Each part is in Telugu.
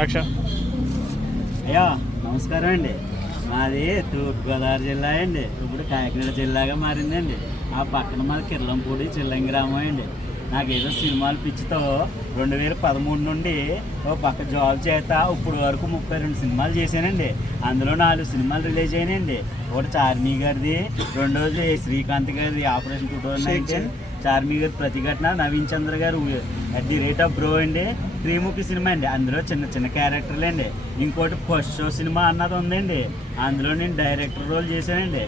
యాక్షన్. అయ్యా నమస్కారం అండి. మాది తూర్పుగోదావరి జిల్లా అండి. ఇప్పుడు కాకినాడ జిల్లాగా మారిందండి. ఆ పక్కన మాది కిర్లంపూడి చిల్లం గ్రామం అండి. నాకేదో సినిమాలు పిచ్చితో 2013 నుండి ఓ పక్క జాబ్ చేత ఇప్పుడు వరకు 32 సినిమాలు చేశానండి. అందులో 4 సినిమాలు రిలీజ్ అయినాయండి. ఒకటి చార్మి గారిది, రెండోది శ్రీకాంత్ గారిది ఆపరేషన్ 2019, చార్మి గారి ప్రతిఘటన, నవీన్ చంద్ర గారు at the rate of bro అండి, త్రిముఖి సినిమా అండి. అందులో చిన్న చిన్న క్యారెక్టర్లు అండి. ఇంకోటి ఫస్ట్ షో సినిమా అన్నది ఉందండి. అందులో నేను డైరెక్టర్ రోల్ చేశానండి.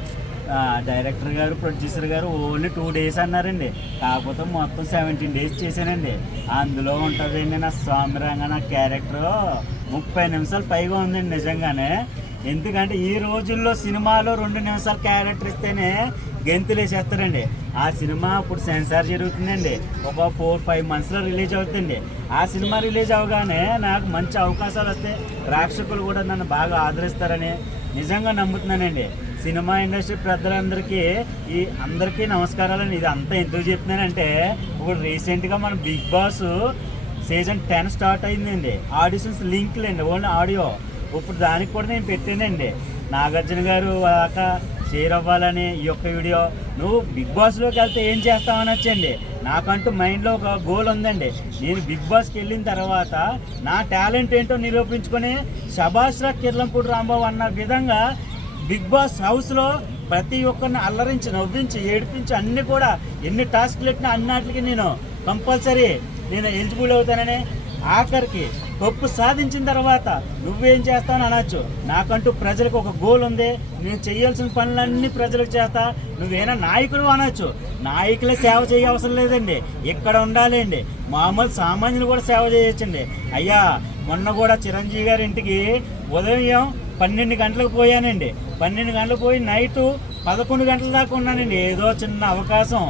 డైరెక్టర్ గారు ప్రొడ్యూసర్ గారు ఓన్లీ 2 days అన్నారండి. కాకపోతే మొత్తం 17 days చేశానండి. అందులో ఉంటుందండి నా సామిరంగా నా క్యారెక్టర్ 30 నిమిషాలు పైగా ఉందండి నిజంగానే. ఎందుకంటే ఈ రోజుల్లో సినిమాలో 2 నిమిషాలు క్యారెక్టర్ ఇస్తేనే గెంతులు వేసేస్తారండి. ఆ సినిమా ఇప్పుడు సెన్సార్ జరుగుతుందండి. ఒక 4-5 monthsలో రిలీజ్ అవుతుందండి. ఆ సినిమా రిలీజ్ అవగానే నాకు మంచి అవకాశాలు వస్తే ప్రేక్షకులు కూడా నన్ను బాగా ఆదరిస్తారని నిజంగా నమ్ముతున్నానండి. సినిమా ఇండస్ట్రీ పెద్దలందరికీ అందరికీ నమస్కారాలండి. ఇది అంతా ఎందుకు చెప్తున్నానంటే ఇప్పుడు రీసెంట్గా మన బిగ్ బాస్ సీజన్ 10 స్టార్ట్ అయిందండి. ఆడిషన్స్ లింక్లు అండి, ఓన్లీ ఆడియో. ఇప్పుడు దానికి కూడా నేను పెట్టానండి. నాగార్జున గారు దాకా షేర్ అవ్వాలని ఈ యొక్క వీడియో. నువ్వు బిగ్ బాస్లోకి వెళ్తే ఏం చేస్తావని వచ్చండి. నాకంటూ మైండ్లో ఒక గోల్ ఉందండి. నేను బిగ్ బాస్కి వెళ్ళిన తర్వాత నా టాలెంట్ ఏంటో నిరూపించుకొని శభాష్ రా కిర్లంపూడి రాంబాబు అన్న విధంగా బిగ్ బాస్ హౌస్లో ప్రతి ఒక్కరిని అల్లరించి, నవ్వించి, ఏడిపించి అన్నీ కూడా ఎన్ని టాస్క్లు పెట్టినా అన్నిటికీ నేను కంపల్సరీ నేను ఎలిజిబుల్ అవుతానని, ఆఖరికి కప్పు సాధించిన తర్వాత నువ్వేం చేస్తావని అనొచ్చు. నాకంటూ ప్రజలకు ఒక గోల్ ఉంది. నేను చేయాల్సిన పనులన్నీ ప్రజలకు చేస్తా. నువ్వేనా నాయకుడు అనొచ్చు. నాయకులే సేవ చేయ అవసరం లేదండి, ఇక్కడ ఉండాలి అండి. మామూలు సామాన్యులు కూడా సేవ చేయొచ్చండి. అయ్యా మొన్న కూడా చిరంజీవి గారి ఇంటికి ఉదయం 12 గంటలకు పోయానండి. 12 గంటలకు పోయి నైటు 11 గంటల దాకా ఉన్నానండి. ఏదో చిన్న అవకాశం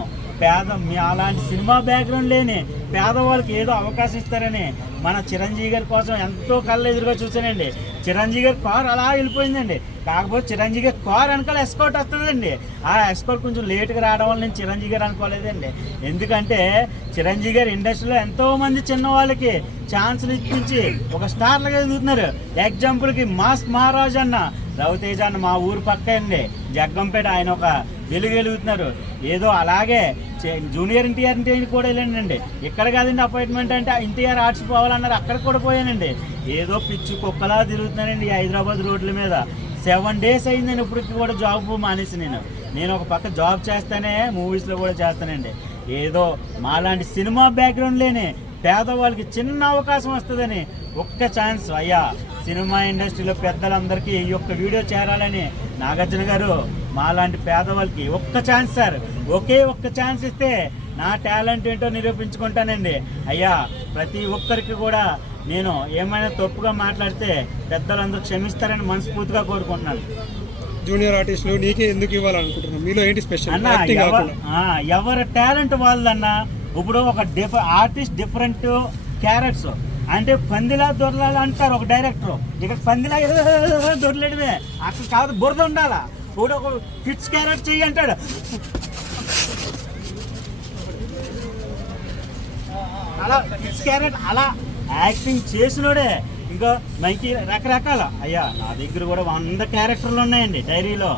మీ అలాంటి సినిమా బ్యాక్గ్రౌండ్ లేని పేదవాళ్ళకి ఏదో అవకాశం ఇస్తారని మన చిరంజీవి గారి కోసం ఎంతో కళ్ళ ఎదురుగా చూశానండి. చిరంజీవి గారి కార్ అలా వెళ్ళిపోయిందండి. కాకపోతే చిరంజీవి గారి కార్ వెనకాల ఎస్కార్ట్ వస్తుందండి. ఆ ఎస్కార్ట్ కొంచెం లేట్గా రావడం వల్ల నేను చిరంజీవి గారు అనుకోలేదండి. ఎందుకంటే చిరంజీవి గారి ఇండస్ట్రీలో ఎంతోమంది చిన్న వాళ్ళకి ఛాన్సులు ఇప్పించి ఒక స్టార్లుగా ఎదుగుతున్నారు. ఎగ్జాంపుల్కి మాస్ మహారాజ్ అన్న, రవితేజ అన్న మా ఊరు పక్క అండి జగ్గంపేట, ఆయన ఒక వెలుగుతున్నారు. ఏదో అలాగే జూనియర్ ఎన్టీఆర్ కూడా వెళ్ళానండి. ఇక్కడ కాదండి అపాయింట్మెంట్ అంటే ఎన్టీఆర్ ఆర్ట్స్ పోవాలన్నారు, అక్కడికి కూడా పోయానండి. ఏదో పిచ్చి కుక్కలా తిరుగుతున్నానండి హైదరాబాద్ రోడ్ల మీద. 7 days అయిందండి ఇప్పటికి కూడా జాబ్ మానేసి. నేను ఒక పక్క జాబ్ చేస్తానే, మూవీస్లో కూడా చేస్తానండి. ఏదో మాలాంటి సినిమా బ్యాక్గ్రౌండ్ లేని పేదవాళ్ళకి చిన్న అవకాశం వస్తుందని ఒక్క ఛాన్స్. అయ్యా సినిమా ఇండస్ట్రీలో పెద్దలందరికీ ఈ యొక్క వీడియో చేరాలని నాగార్జున గారు మాలాంటి పేదవాళ్ళకి ఒక్క ఛాన్స్ సార్, ఒకే ఒక్క ఛాన్స్ ఇస్తే నా టాలెంట్ ఏంటో నిరూపించుకుంటానండి. అయ్యా ప్రతి ఒక్కరికి కూడా నేను ఏమైనా తప్పుగా మాట్లాడితే పెద్దలందరూ క్షమిస్తారని మనస్ఫూర్తిగా కోరుకుంటున్నాను. జూనియర్ ఆర్టిస్టులు నీకే ఎందుకు ఇవ్వాలనుకుంటున్నాను? మీలో ఏంటి స్పెషల్ అన్న? ఎవరి టాలెంట్ వాళ్ళదన్నా. ఇప్పుడు ఒక ఆర్టిస్ట్ డిఫరెంట్ క్యారెక్టర్స్ అంటే పందిలా దొరలాలి అంటారు ఒక డైరెక్టర్. ఇక్కడ పందిలా దొరలేడమే, అక్కడ కాదు బురద ఉండాలా. ఇప్పుడు ఒక ఫిట్స్ క్యారెక్టర్ చెయ్యి అంటాడు, అలా ఫిట్స్ క్యారెక్టర్ అలా యాక్టింగ్ చేసినోడే. ఇంకా మనకి రకరకాల అయ్యా నా దగ్గర కూడా 100 క్యారెక్టర్లు ఉన్నాయండి డైరీలో.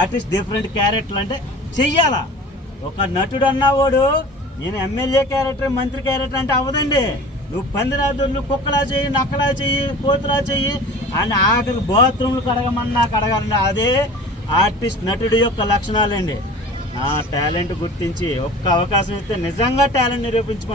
ఆర్టిస్ట్ డిఫరెంట్ క్యారెక్టర్లు అంటే చెయ్యాలా. ఒక నటుడు అన్నవాడు నేను ఎమ్మెల్యే క్యారెక్టర్, మంత్రి క్యారెక్టర్ అంటే అవ్వదండి. నువ్వు పందిరాదులు కుక్కలా చెయ్యి, నక్కలా చెయ్యి, కోతులా చెయ్యి అని ఆఖరికి బాత్రూమ్లు కడగమన్నా కడగాలండి. అదే ఆర్టిస్ట్ నటుడి యొక్క లక్షణాలండి. ఆ టాలెంట్ గుర్తించి ఒక్క అవకాశం ఇస్తే నిజంగా టాలెంట్ నిరూపించుకుంటా.